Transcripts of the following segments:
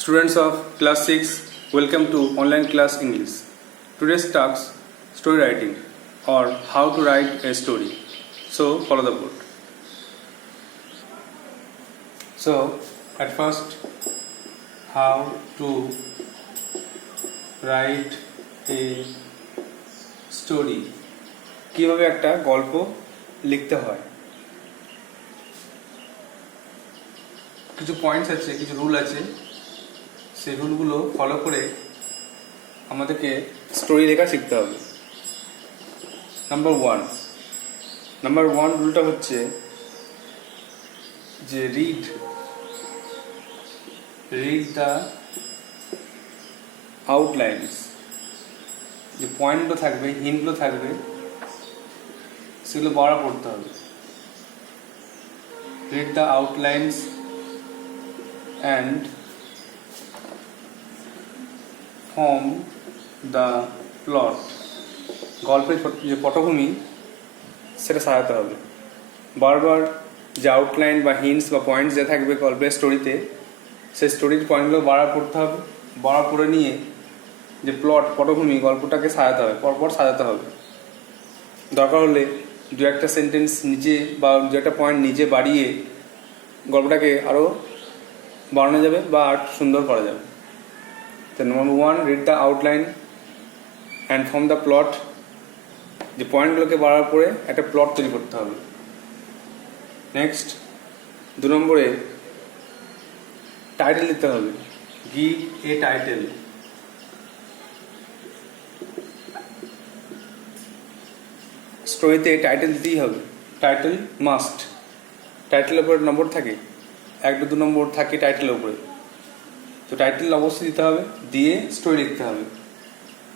Students of class 6, welcome to online class English. Today's task, story writing or how to write a story. So follow the board. So at first, how to write a story. কিভাবে একটা গল্প লিখতে হয়। কিছু points আছে, কিছু rule আছে, সেই রুলগুলো ফলো করে আমাদেরকে স্টোরি লেখা শিখতে হবে। নাম্বার ওয়ান রুলটা হচ্ছে যে রিড দ্য আউটলাইনস। যে পয়েন্টগুলো থাকবে, হিন্টগুলো থাকবে, সেগুলো বারবার পড়তে হবে। Read the outlines and form the plot. গল্পের যে পটভূমি সেটা সাজাতে হবে। বারবার যে আউটলাইন বা হিন্টস বা পয়েন্টস যে থাকবে গল্পের স্টোরিতে, সেই স্টোরির পয়েন্টগুলো বারবার পড়তে হবে। বারবার পড়ে নিয়ে যে পটভূমি গল্পটাকে সাজাতে হবে, পরপর সাজাতে হবে। দরকার হলে দু একটা সেন্টেন্স নিজে বা দু একটা পয়েন্ট নিজে বাড়িয়ে গল্পটাকে আরও বাড়ানো যাবে বা আর সুন্দর করা যাবে। তো number one, read the outline and form the plot. যে পয়েন্টগুলোকে বাড়ার পরে একটা প্লট তৈরি করতে হবে। নেক্সট, 2 নম্বরে টাইটেল দিতে হবে। Give a title. স্টোরিতে টাইটেল দিতেই হবে। Title must. টাইটেলের উপরে নম্বর থাকে, 1, 2 নম্বর থাকে টাইটেলের উপরে। তো টাইটেল অবশ্যই দিতে হবে, দিয়ে স্টোরি লিখতে হবে।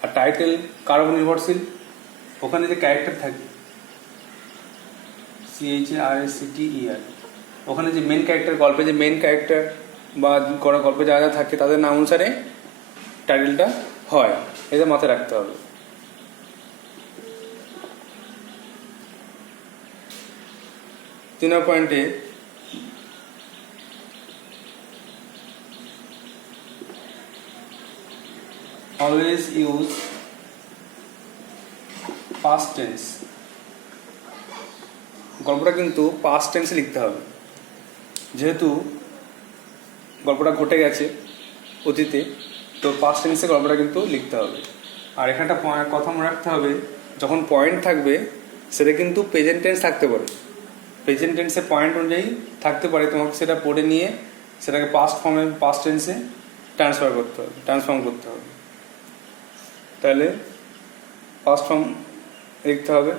আর টাইটেল কার উপর নির্ভরশীল? ওখানে যে ক্যারেক্টার থাকে, CHARACTER, ওখানে যে মেন ক্যারেক্টার, গল্পে যে মেন ক্যারেক্টার বা গল্পে যা যা থাকে তাদের নাম অনুসারে টাইটেলটা হয়, এটা মাথায় রাখতে হবে। তিন পয়েন্টে always use past tense। গল্পটা কিন্তু পাস্ট টেন্সে লিখতে হবে, যেহেতু গল্পটা ঘটে গেছে অতীতে, তো পাস্ট টেন্সে গল্পটা কিন্তু লিখতে হবে। আর এখানে একটা কথা মনে রাখতে হবে, যখন পয়েন্ট থাকবে সেটা কিন্তু প্রেজেন্ট টেন্স থাকতে পারে। প্রেজেন্ট টেন্সে পয়েন্ট অনুযায়ী থাকতে পারে, তোমাকে সেটা পড়ে নিয়ে সেটাকে পাস্ট টেন্সে ট্রান্সফর্ম করতে হবে। তাহলে পাস্ট ফর্ম লিখতে হবে।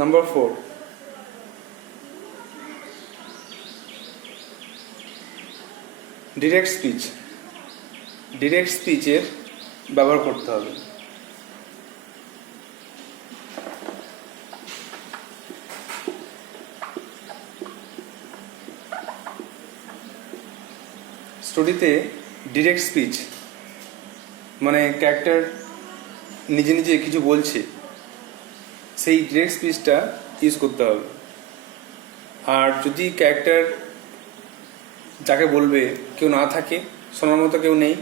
নাম্বার 4, ডিরেক্ট স্পিচের ব্যবহার করতে হবে। স্টোরিতে ডিরেক্ট স্পিচ মানে ক্যারেক্টার নিজে নিজে কিছু বলছে, সেই ডিরেক্ট স্পিচটা ইউজ করতে হবে। আর যদি ক্যারেক্টার যাকে বলবে কেউ না থাকে, শোনার মতো কেউ নেই,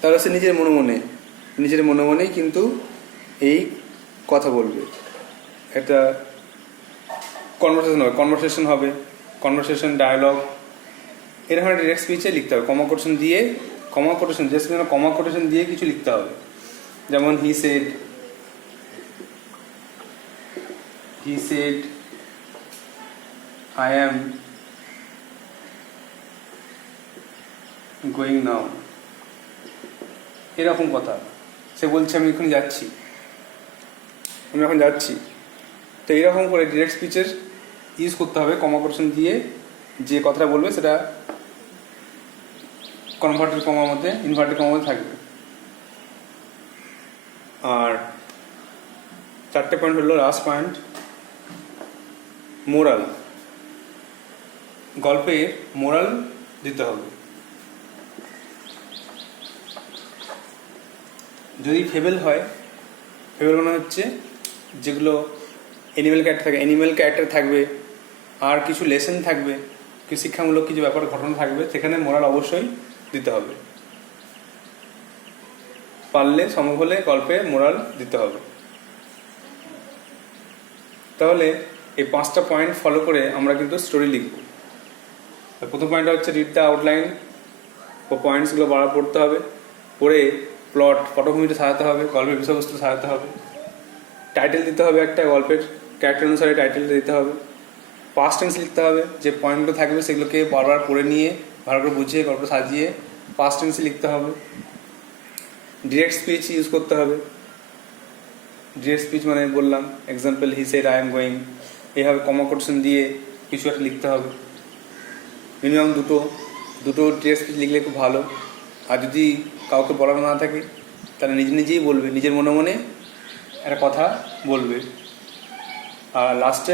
তাহলে সে নিজের মনে মনেই কিন্তু এই কথা বলবে। একটা কনভারসেশন ডায়ালগ, এরকম ডিরেক্ট স্পিচে লিখতে হবে। কমা কোটেশন দিয়ে কিছু লিখতে হবে। যেমন he said I am going now, এরকম কথা। সে বলছে আমি এখন যাচ্ছি। তো এইরকম করে ডিরেক্ট স্পিচের ইউজ করতে হবে। কমা কোটেশন দিয়ে যে কথাটা বলবে সেটা ইনভার্টেড কমার মধ্যে থাকবে। আর 4টে পয়েন্ট হলো, লাস্ট পয়েন্ট মোরাল। গল্পের মোরাল দিতে হবে। যদি ফেবেল হয়, ফেবেল মানে হচ্ছে যেগুলো অ্যানিমেল ক্যারেক্টার থাকবে, আর কিছু লেসন থাকবে, শিক্ষামূলক কিছু ব্যাপার ঘটনা থাকবে, সেখানে মোরাল অবশ্যই দিতে হবে। পারলে সম্ভব হলে গল্পে মোরাল দিতে হবে। তাহলে এই 5টা পয়েন্ট ফলো করে আমরা কিন্তু স্টোরি লিখব। প্রথম পয়েন্টটা হচ্ছে রিড দ্য আউটলাইন, পয়েন্টসগুলো বারবার পড়তে হবে, পড়ে প্লট পটভূমিটা সাজাতে হবে, গল্পের বিষয়বস্তু সাজাতে হবে, টাইটেল দিতে হবে, একটা গল্পের ক্যারেক্টার অনুসারে টাইটেলটা দিতে হবে, পাস্ট টেন্স লিখতে হবে, যে পয়েন্টগুলো থাকবে সেগুলোকে বারবার পড়ে নিয়ে ভালো করে বুঝিয়ে গল্প সাজিয়ে পাস্ট টেন্সে লিখতে হবে। ডিরেক্ট স্পিচ ইউজ করতে হবে। ডিরেক্ট স্পিচ মানে বললাম example he said I am going, এইভাবে কমা কোটেশন দিয়ে কিছু একটা লিখতে হবে। মিনিমাম দুটো ডিরেক্ট স্পিচ লিখলে খুব ভালো। আর যদি কাউকে বলার না থাকে তাহলে নিজেই বলবে, নিজের মনে মনে একটা কথা বলবে। আর লাস্টে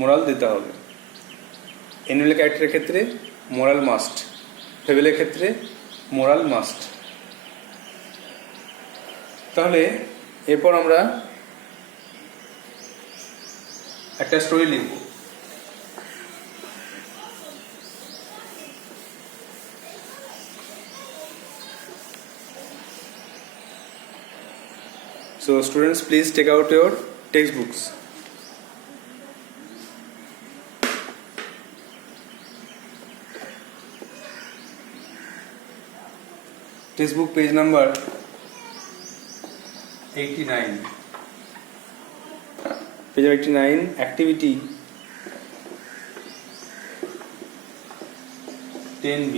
মোরাল দিতে হবে। অ্যানুয়াল ক্যারেক্টারের ক্ষেত্রে মোরাল মাস্ট, ফেবেলের ক্ষেত্রে মোরাল মাস্ট। তাহলে এরপর আমরা একটা স্টোরি লিখব। So students, please take out your textbooks. Textbook page number 89. Page 89, activity 10B.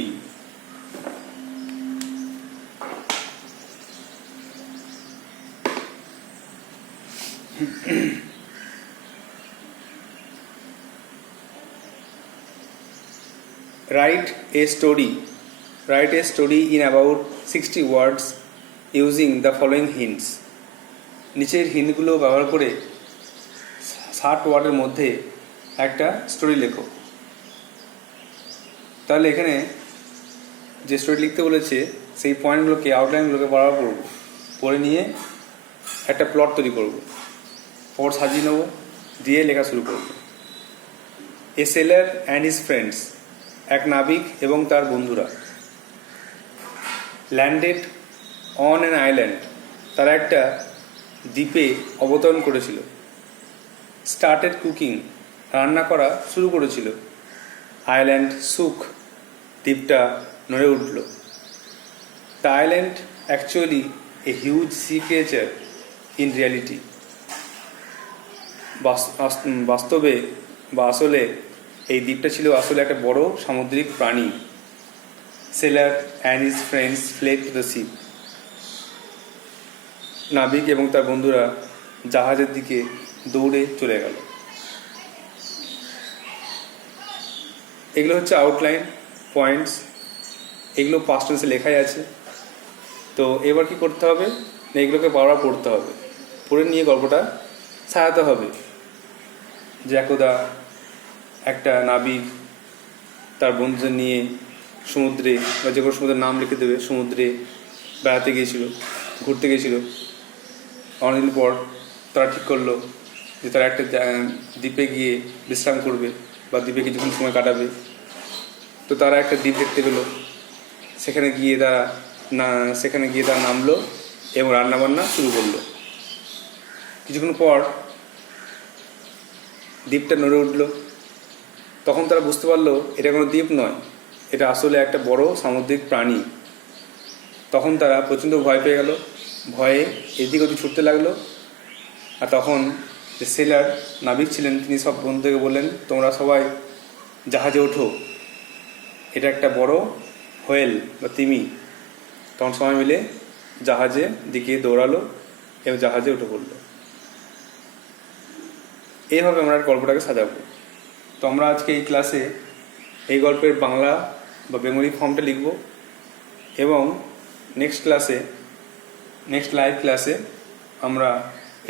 Write a story in about 60 words using the following hints. নিচের হিন্টগুলো ব্যবহার করে 60 ওয়ার্ডের মধ্যে একটা স্টোরি লেখো। তাহলে এখানে যে স্টোরি লিখতে বলেছে সেই পয়েন্টগুলোকে, আউটলাইনগুলোকে বারবার পড়ব, পড়ে নিয়ে একটা প্লট তৈরি করব, পর সাজিয়ে নেব, দিয়ে লেখা শুরু করব। এ সেলার অ্যান্ড হিজ ফ্রেন্ডস, এক নাবিক এবং তার বন্ধুরা। ল্যান্ডেড অন অ্যান আইল্যান্ড, তারা একটা দ্বীপে অবতরণ করেছিল। স্টার্টেড কুকিং, রান্না করা শুরু করেছিল। আইল্যান্ড সুক, দ্বীপটা নড়ে উঠল। The island actually a huge sea creature in reality, বাস্তবে বা আসলে এই দ্বীপটা ছিল আসলে একটা বড় সামুদ্রিক প্রাণী। Seller and his friends fled to the sea, নাবিক এবং তার বন্ধুরা জাহাজের দিকে দৌড়ে চলে গেল। এগুলো হচ্ছে আউটলাইন পয়েন্টস, এগুলো পাস্ট টেন্সে লেখাই আছে। তো এবার কি করতে হবে, এগুলোকে বারবার পড়তে হবে, পড়ে নিয়ে গল্পটা সাজাতে হবে। যে একদা একটা নাবিক তার বন্ধুদের নিয়ে সমুদ্রে, বা যে কোনো সমুদ্রের নাম লিখে দেবে, সমুদ্রে বেড়াতে গিয়েছিল, ঘুরতে গিয়েছিল। অনেকদিন পর তারা ঠিক করলো যে তারা একটা দ্বীপে গিয়ে বিশ্রাম করবে বা দ্বীপে কিছুক্ষণ সময় কাটাবে। তো তারা একটা দ্বীপ দেখতে পেলো, সেখানে গিয়ে তারা নামলো এবং রান্নাবান্না শুরু করলো। কিছুক্ষণ পর দ্বীপটা নড়ে উঠলো। তখন তারা বুঝতে পারলো এটা কোনো দ্বীপ নয়, এটা আসলে একটা বড় সামুদ্রিক প্রাণী। তখন তারা প্রচণ্ড ভয় পেয়ে গেল, ভয়ে এদিক ওদিক ছুটতে লাগলো। আর তখন যে সেলার নাবিক ছিলেন তিনি সব বন্ধুদেরকে বললেন, তোমরা সবাই জাহাজে ওঠো, এটা একটা বড় হোয়েল বা তিমি। তখন সবাই মিলে জাহাজে দিকে দৌড়ালো এবং জাহাজে উঠে পড়লো। এইভাবে আমরা গল্পটাকে সাজাবো। তো আমরা আজকে এই ক্লাসে এই গল্পের বাংলা বা বেঙ্গলি ফর্মটা লিখব এবং নেক্সট লাইভ ক্লাসে আমরা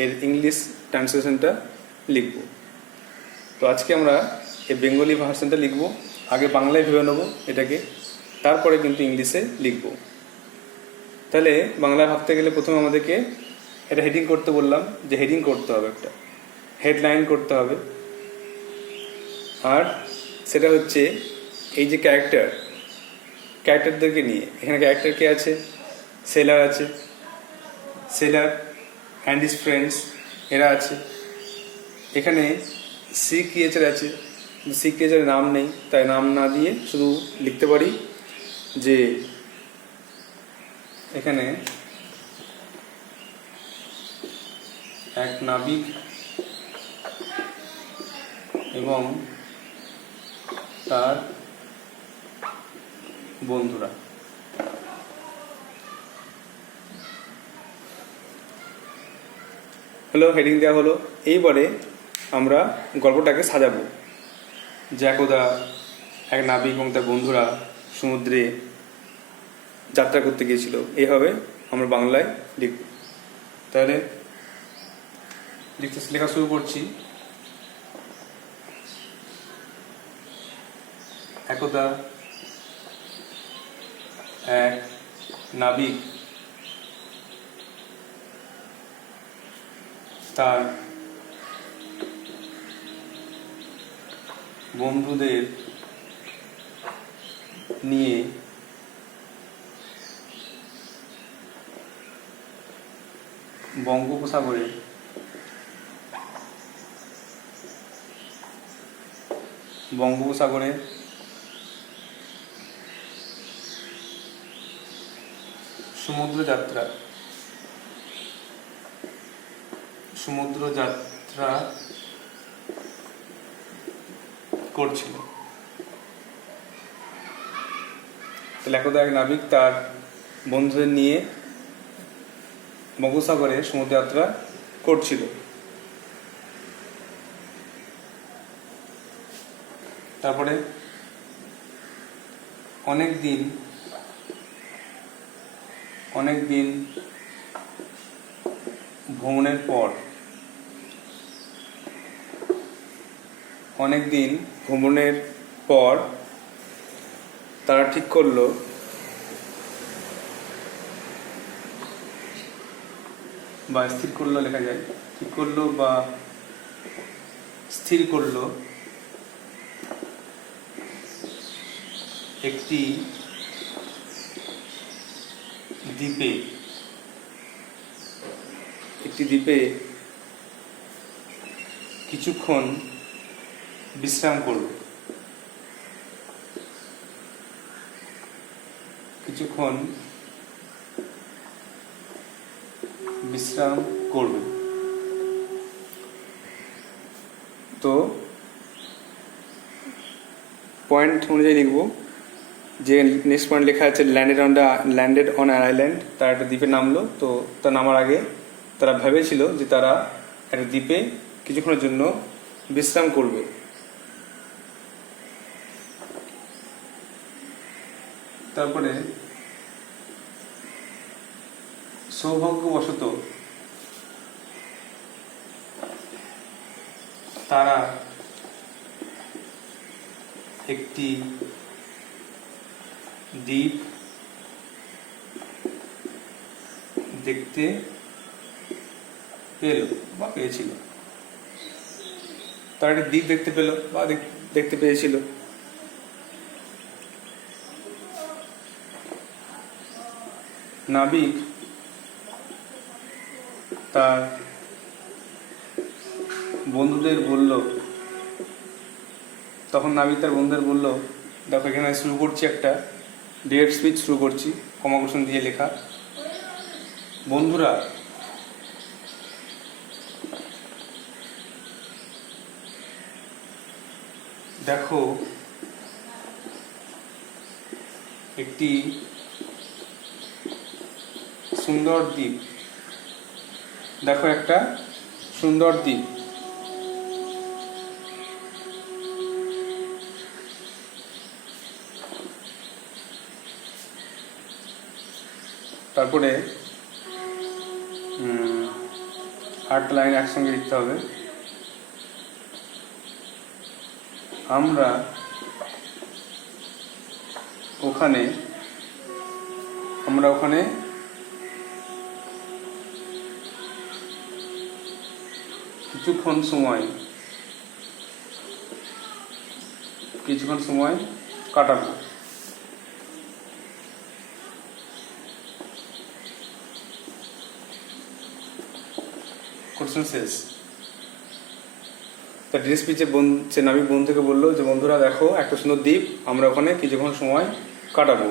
এর ইংলিশ ট্রান্সলেশনটা লিখব। তো আজকে আমরা এই বেঙ্গলি ভার্সনটা লিখব, আগে বাংলায় ভেবে নেব এটাকে, তারপরে কিন্তু ইংলিশে লিখব। তাহলে বাংলায় ভাবতে গেলে প্রথমে আমাদেরকে এটা হেডিং করতে বললাম, যে হেডিং করতে হবে, একটা হেডলাইন করতে হবে। আর সেটা হচ্ছে এই যে ক্যারেক্টারদেরকে নিয়ে। এখানে ক্যারেক্টার কে আছে? সেলার আছে, সেলার অ্যান্ড হিজ ফ্রেন্ডস এরা আছে। এখানে সি ক্রিয়েচার আছে, সি ক্রিয়েচারের নাম নেই, তাই নাম না দিয়ে শুধু লিখতে পারি যে এখানে এক নাবিক এবং তার বন্ধুরা। হলো, হেডিং দেওয়া হলো। এইবারে আমরা গল্পটাকে সাজাবো। যে একদা এক নাবিক এবং তার বন্ধুরা সমুদ্রে যাত্রা করতে গিয়েছিল, এইভাবে আমরা বাংলায় লিখব। তাহলে লেখা শুরু করছি। একদা এক নাবিক তার বন্ধুদের নিয়ে বঙ্গোপসাগরে সমুদ্র যাত্রা করছিল। তাহলে একদা এক নাবিক তার বন্ধুদের নিয়ে বঙ্গোপসাগরে সমুদ্র যাত্রা করছিল। তারপরে অনেক দিন ভ্রমণের পর তারা ঠিক করলো বা স্থির করলো, লেখা যায় ঠিক করলো বা স্থির করলো একটি দ্বীপে কিছুক্ষণ বিশ্রাম করবে। তো পয়েন্ট অনুযায়ী লিখবো যে নেক্সট পয়েন্ট লেখা আছে ল্যান্ডেড অন অ্যান আইল্যান্ড। তারা একটা দ্বীপে নামলো। তো তার নামার আগে তারা ভেবেছিল যে তারা একটা দ্বীপে কিছুক্ষণের জন্য বিশ্রাম করবে। তারপরে সৌভাগ্যবশত তারা একটি দ্বীপ দেখতে পেয়েছিল। তারা একটা দ্বীপ দেখতে পেল বা দেখতে পেয়েছিল। নাবিক তার বন্ধুদের বলল, দেখো এখানে শুরু করছি, একটা ডিরেক্ট স্পিচ শুরু করছি, কমাকোশন দিয়ে লেখা। বন্ধুরা, দেখো একটি সুন্দর দ্বীপ। তারপরে 8 লাইন একসঙ্গে লিখতে হবে। আমরা ওখানে কিছুক্ষণ সময় কিছুক্ষণ সময় কাটাবো। কোশ্চেন শেষ। তা ডিএসপি যে নাবিক বন্ধুকে বললো যে বন্ধুরা দেখো একটা সুন্দর দ্বীপ, আমরা ওখানে কিছুক্ষণ সময় কাটাবো।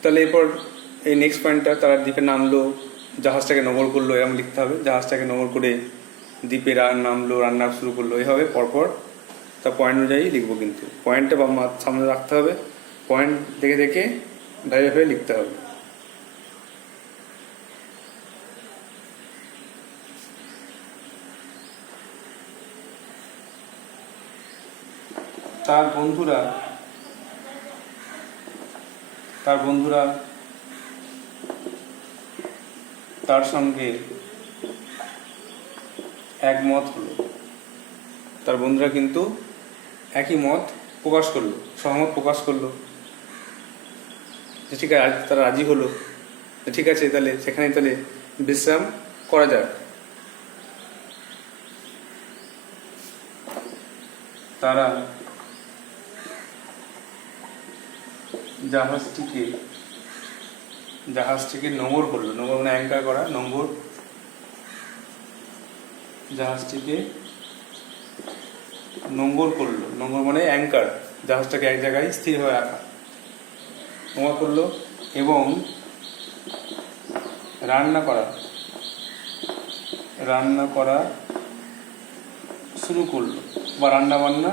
তাহলে এরপর এই নেক্সট পয়েন্টটা, তারা দ্বীপে নামলো, জাহাজটাকে নোঙর করলো, এরকম লিখতে হবে। জাহাজটাকে নোঙর করে দ্বীপে নামলো, রান্না শুরু করলো, এভাবে পরপর তা পয়েন্ট অনুযায়ী লিখবো। কিন্তু পয়েন্টটা সামনে রাখতে হবে, পয়েন্ট দেখে দেখে ভেবে ভেবে লিখতে হবে। তার বন্ধুরা তার সঙ্গে একমত হলো। তার বন্ধুরা কিন্তু একই মত প্রকাশ করলো, সহমত প্রকাশ করলো যে ঠিক আছে, তারা রাজি হলো, ঠিক আছে তাহলে সেখানে তাহলে বিশ্রাম করা যাক। তারা জাহাজটিকে নোঙর করলো, নোঙর মানে অ্যাঙ্কার করা, নোঙর, জাহাজটিকে নোঙর করলো, নোঙর মানে অ্যাঙ্কার, জাহাজটাকে এক জায়গায় স্থির হয়ে রাখা, নোঙর করলো এবং রান্না করা শুরু করলো বা রান্না বান্না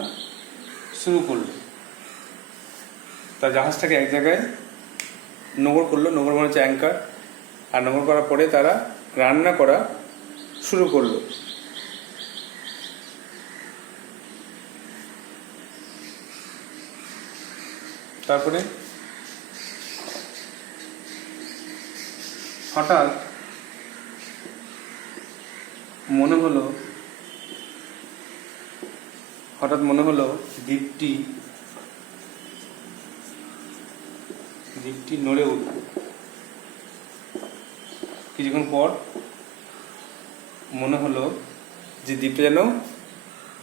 শুরু করলো। তা জাহাজটাকে এক জায়গায় নোঙর করলো, নোঙর মানে হচ্ছে অ্যাঙ্কার, আর নোঙর করার পরে তারা রান্না করা শুরু করলো। তারপরে হঠাৎ মনে হলো দ্বীপটি নড়ে উঠল। কিছুক্ষণ পর মনে হলো যে দ্বীপটা যেন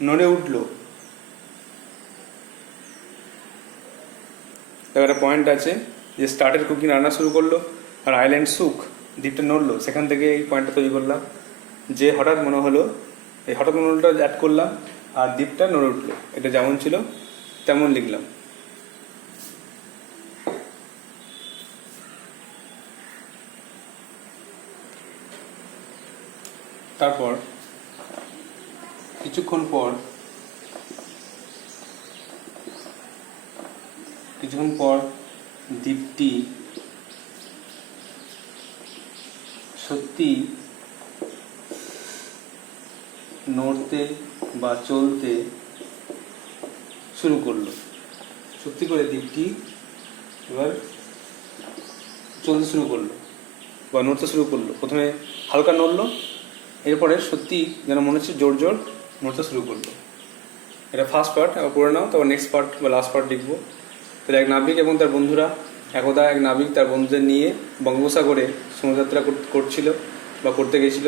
নড়ে উঠল। একটা পয়েন্ট আছে যে স্টার্টের কুকিং, রান্না শুরু করলো, আর আইল্যান্ড সুক, দ্বীপটা নড়লো। সেখান থেকে এই পয়েন্টটা তৈরি করলাম যে হঠাৎ মনে হলোটা অ্যাড করলাম, আর দ্বীপটা নড়ে উঠলো। এটা যেমন ছিল তেমন লিখলাম। তারপর কিছুক্ষণ পর দ্বীপটি সত্যি নড়তে বা চলতে শুরু করলো। সত্যি করে দ্বীপটি এবার চলতে শুরু করলো বা নড়তে শুরু করলো। প্রথমে হালকা নড়লো, এরপরে সত্যি যেন মনে হচ্ছে জোর জোর নড়তে শুরু করলো। এটা ফার্স্ট পার্ট, আবার পড়ে নাও, তারপর নেক্সট পার্ট বা লাস্ট পার্ট লিখবো। তাহলে এক নাবিক এবং তার বন্ধুরা, একদা এক নাবিক তার বন্ধুদের নিয়ে বঙ্গোপসাগরে সমুদ্রযাত্রা করছিল বা করতে গেছিল।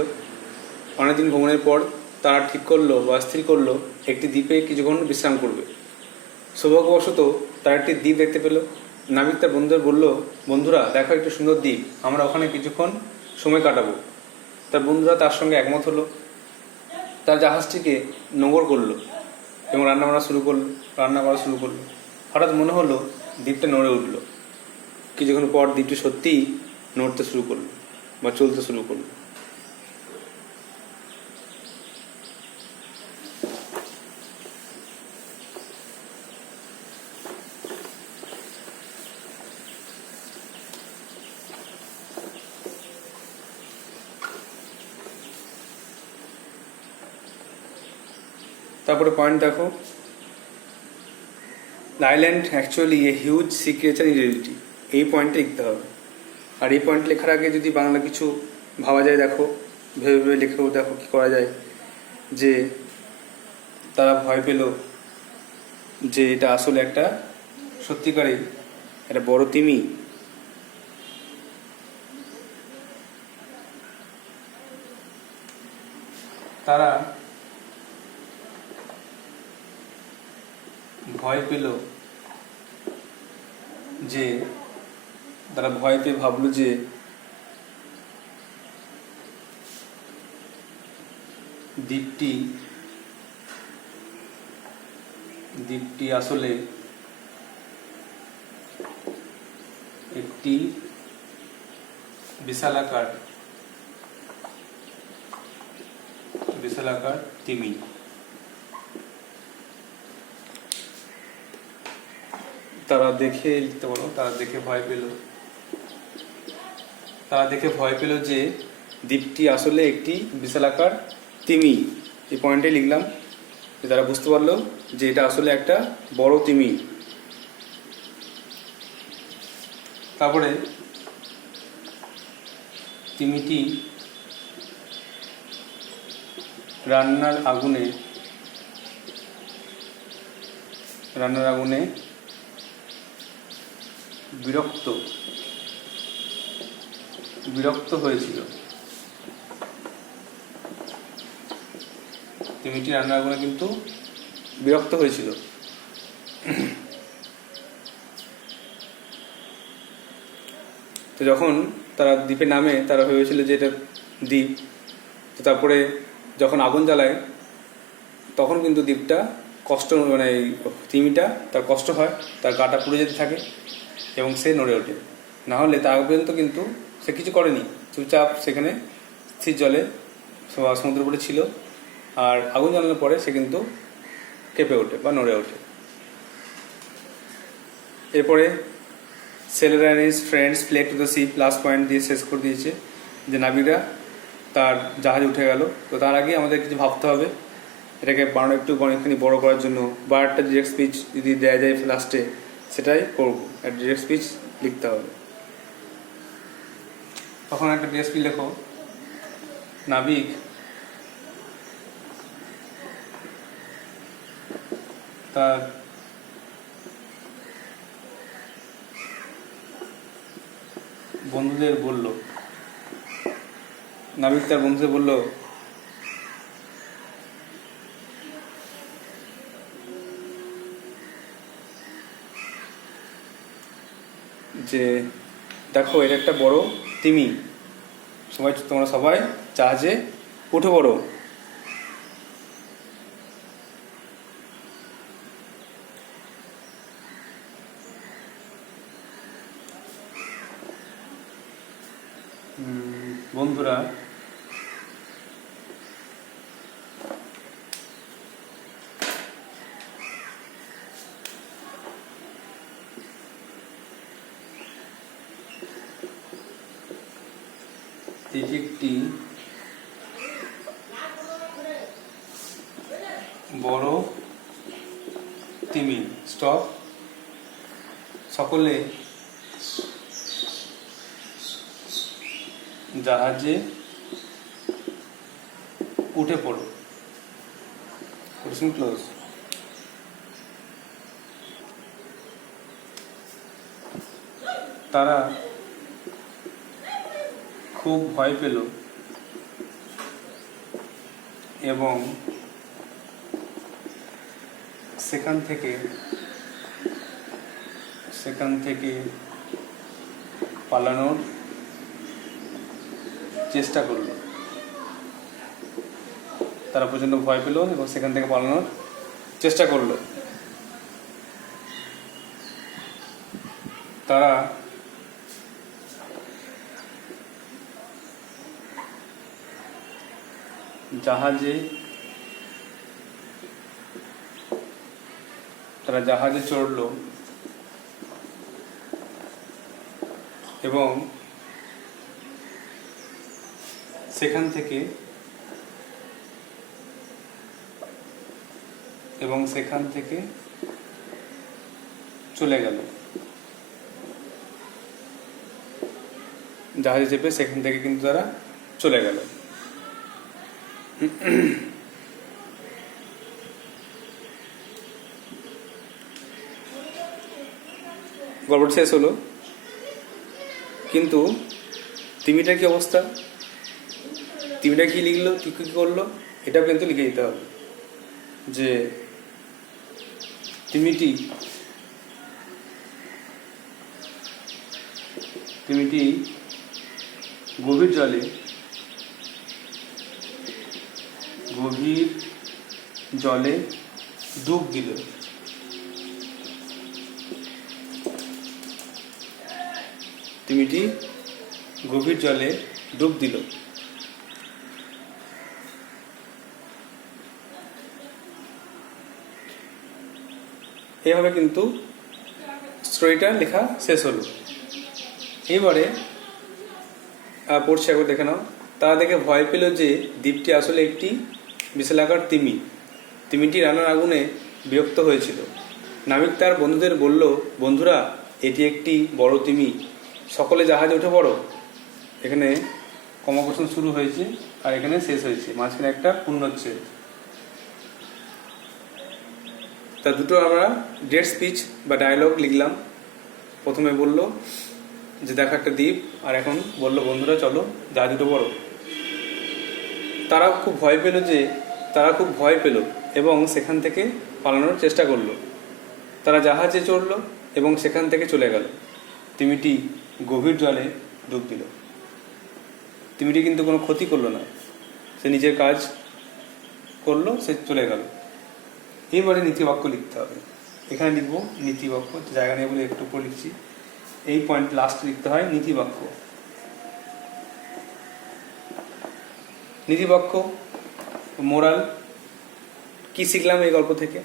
অনেকদিন ভ্রমণের পর তারা ঠিক করলো বা স্থির করলো একটি দ্বীপে কিছুক্ষণ বিশ্রাম করবে। সৌভাগ্যবশত তারা একটি দ্বীপ দেখতে পেল। নাবিক তার বন্ধুদের বলল, বন্ধুরা দেখো একটি সুন্দর দ্বীপ, আমরা ওখানে কিছুক্ষণ সময় কাটাবো। তার বন্ধুরা তার সঙ্গে একমত হলো। তার জাহাজটিকে নোঙর করলো এবং রান্না করা শুরু করলো। হঠাৎ মনে হলো দ্বীপটা নড়ে উঠলো। কিছুক্ষণ পর দ্বীপটি সত্যিই নড়তে শুরু করলো বা চলতে শুরু করলো। তারপরে পয়েন্ট দেখো, The island actually a huge sea creature in reality. এই পয়েন্টে লিখতে হবে। আর এই পয়েন্ট লেখার আগে যদি বাংলা কিছু ভাবা যায়, দেখো ভেবে ভেবে লিখেও দেখো কি করা যায়। যে তারা ভয় পেল যে এটা আসলে একটা সত্যিকারেই একটা বড় তিমি। তারা ভয় পেল যে তারা ভয় পেয়ে ভাবলো যে দ্বীপটি আসলে একটি বিশালাকার তিমি। তারা দেখে লিখতে পারো, তারা দেখে ভয় পেল যে দ্বীপটি আসলে একটি বিশালাকার তিমি। এই পয়েন্টে লিখলাম যে তারা বুঝতে পারলো যে এটা আসলে একটা বড় তিমি। তারপরে তিমিটি রান্নার আগুনে বিরক্ত হয়েছিল। তিমিটি রান্নার আগুনে কিন্তু বিরক্ত হয়েছিল। তো যখন তারা দ্বীপে নামে তারা ভেবেছিল যে এটা দ্বীপ। তো তারপরে যখন আগুন জ্বালায় তখন কিন্তু দ্বীপটা কষ্ট, মানে তিমিটা তার কষ্ট হয়, তার গাটা পুড়ে যেতে থাকে এবং সে নড়ে ওঠে। না হলে তার আগ পর্যন্ত কিন্তু সে কিছু করেনি, চুপচাপ সেখানে স্থির জলে সমুদ্র উপরে ছিল। আর আগুন জ্বালানোর পরে সে কিন্তু কেঁপে ওঠে বা নড়ে ওঠে। এরপরে seller and his friends fled to the sea, last point দিয়ে শেষ করে দিয়েছে যে নাবিকরা তার জাহাজে উঠে গেল। তো তার আগে আমাদের কিছু ভাবতে হবে, এটাকে বানানো একটু অনেকখানি বড় করার জন্য বা একটা ডিরেক্ট স্পিচ যদি দেওয়া যায় লাস্টে সেটাই করবো। একটা ডিরেক্ট স্পিচ লিখতে হবে। তখন একটা ডিরেক্ট স্পিচ লেখো। নাবিক তার বন্ধুদের বলল যে দেখো এটা একটা বড় তিমি, তোমরা সবাই জাহাজে উঠে পড়ো। বন্ধুরা এটি একটি বড় তিমি। স্টপ। সকলে জাহাজে উঠে পড়ো। ক্লোজ। তারা খুব ভয় পেল এবং সেখান থেকে পালানোর চেষ্টা করলো। তারা প্রচণ্ড ভয় পেল এবং সেখান থেকে পালানোর চেষ্টা করলো। তারা জাহাজে চড়ল এবং সেখান থেকে চলে গেল। জাহাজে চেপে সেখান থেকে কিন্তু তারা চলে গেল। গল্পটা শেষ হলো, কিন্তু তিমিটার কি অবস্থা, তিমিটা কি লিখলো, কি করলো, এটাও কিন্তু লিখে দিতে হবে। যে তিমিটি গভীর জলে ডুব দিল। তিমিটি গভীর জলে ডুব দিল। এভাবে কিন্তু স্টোরিটা লেখা শেষ হলো। এবারে পড়ছে, একবার দেখে নাও। তারা দেখে ভয় পেল যে দ্বীপটি আসলে একটি বিশালাকার তিমি। তিমিটি রান্নার আগুনে বিরক্ত হয়েছিল। নাবিক তার বন্ধুদের বলল, বন্ধুরা, এটি একটি বড় তিমি, সকলে জাহাজে উঠে পড়ো। এখানে কমাকোষণ শুরু হয়েছে আর এখানে শেষ হয়েছে, মাঝখানে একটা পূর্ণচ্ছেদ। তা দুটো আমরা ডেট স্পিচ বা ডায়লগ লিখলাম। প্রথমে বলল যে দেখো একটা দ্বীপ, আর এখন বলল বন্ধুরা চলো জাহাজ উঠে পড়ো। তারা খুব ভয় পেল এবং সেখান থেকে পালানোর চেষ্টা করলো। তারা জাহাজে চড়ল এবং সেখান থেকে চলে গেল। তিমিটি গভীর জলে ডুব দিল। তিমিটি কিন্তু কোনো ক্ষতি করলো না, সে নিজের কাজ করলো, সে চলে গেল। এইবারে নীতিবাক্য লিখতে হবে। এখানে লিখবো নীতিবাক্য, জায়গা নেই বলে একটু উপর লিখছি। এই পয়েন্ট লাস্ট লিখতে হয় নীতিবাক্য। নীতিবাক্য মোরাল কি শিখলাম এই গল্প থেকে?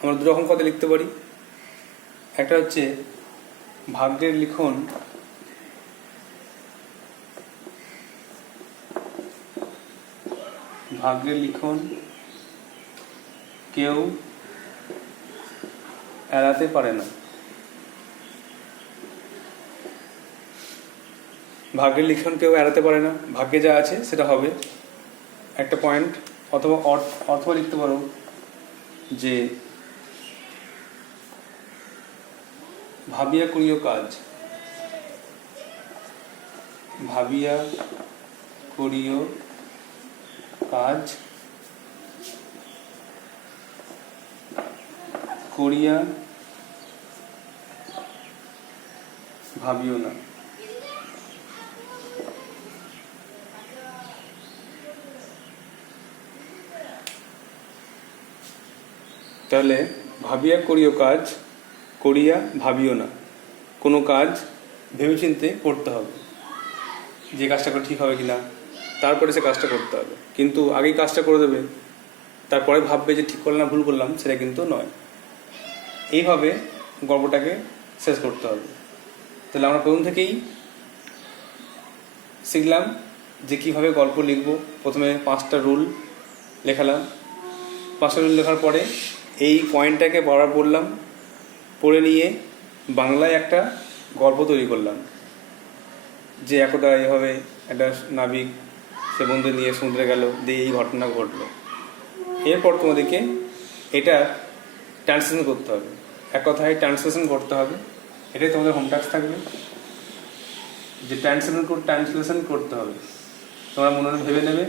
আমরা দু রকম কথা লিখতে পারি। একটা হচ্ছে ভাগ্যের লিখন কেউ এড়াতে পারে না। ভাগ্যের লিখন কেউ এড়াতে পারে না, ভাগ্যে যা আছে সেটা হবে, একটা পয়েন্ট। অথবা অর্থ লিখতে পারো যে ভাবিয়া করিও কাজ, করিয়া ভাবিও না। তাহলে ভাবিয়া করিও কাজ, করিয়া ভাবিও না। কোনো কাজ ভেবেচিন্তে করতে হবে, যে কাজটা করে ঠিক হবে কিনা, তারপরে সে কাজটা করতে হবে। কিন্তু আগেই কাজটা করে দেবে, তারপরে ভাববে যে ঠিক করলাম না ভুল করলাম, সেটা কিন্তু নয়। এইভাবে গল্পটাকে শেষ করতে হবে। তাহলে আমরা প্রথম থেকেই শিখলাম যে কীভাবে গল্প লিখব। প্রথমে 5টা রুল লেখালাম। 5টা রুল লেখার পরে এই পয়েন্টটাকে বারবার পড়লাম, পড়ে নিয়ে বাংলায় একটা গল্প তৈরি করলাম যে একদা এভাবে একটা নাবিক সে বন্ধু নিয়ে সমুদ্রে গেল, দিয়ে এই ঘটনা ঘটলো। এরপর তোমাদেরকে এটা ট্রান্সলেশন করতে হবে, এক কথায় ট্রান্সলেশন করতে হবে। এটাই তোমাদের হোম টাস্ক থাকবে, যে ট্রান্সলেশন করতে হবে। তোমরা মনে মনে ভেবে নেবে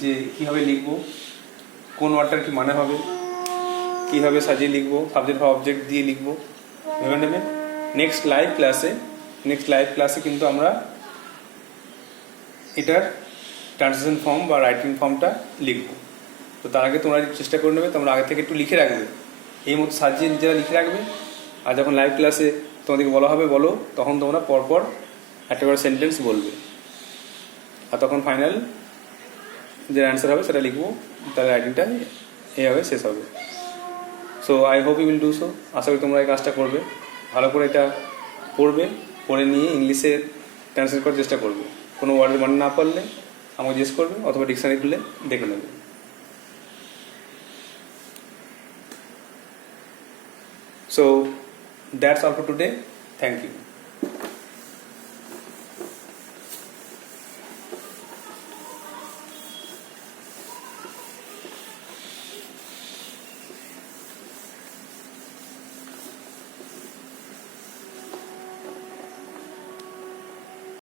যে কীভাবে লিখবো, কোন ওয়ার্ডটার কি মানে হবে, কীভাবে সাজিয়ে লিখবো, সাবজেক্ট বা অবজেক্ট দিয়ে লিখবো, ভেবে নেবে। নেক্সট লাইভ ক্লাসে কিন্তু আমরা এটার ট্রান্সলেশন ফর্ম বা রাইটিং ফর্মটা লিখবো। তো তার আগে তোমরা চেষ্টা করে নেবে, তোমরা আগে থেকে একটু লিখে রাখবে, এই মতো সাজিয়ে নিজেরা লিখে রাখবে। আর যখন লাইভ ক্লাসে তোমাদেরকে বলা হবে বলো, তখন তোমরা পরপর একটা করে সেন্টেন্স বলবে, আর তখন ফাইনাল যে অ্যান্সার হবে সেটা লিখবো। তাহলে রাইটিংটা এইভাবে শেষ হবে। So I hope you will do so. আশা করি তোমরা এই কাজটা করবে, ভালো করে এটা পড়বে, পড়ে নিয়ে ইংলিশে ট্রান্সলেট করার চেষ্টা করবে। কোনো ওয়ার্ডের মানে না পারলে আমাকে জিজ্ঞেস করবে, অথবা ডিকশনারি খুলে দেখে নেবে। So that's all for today. Thank you.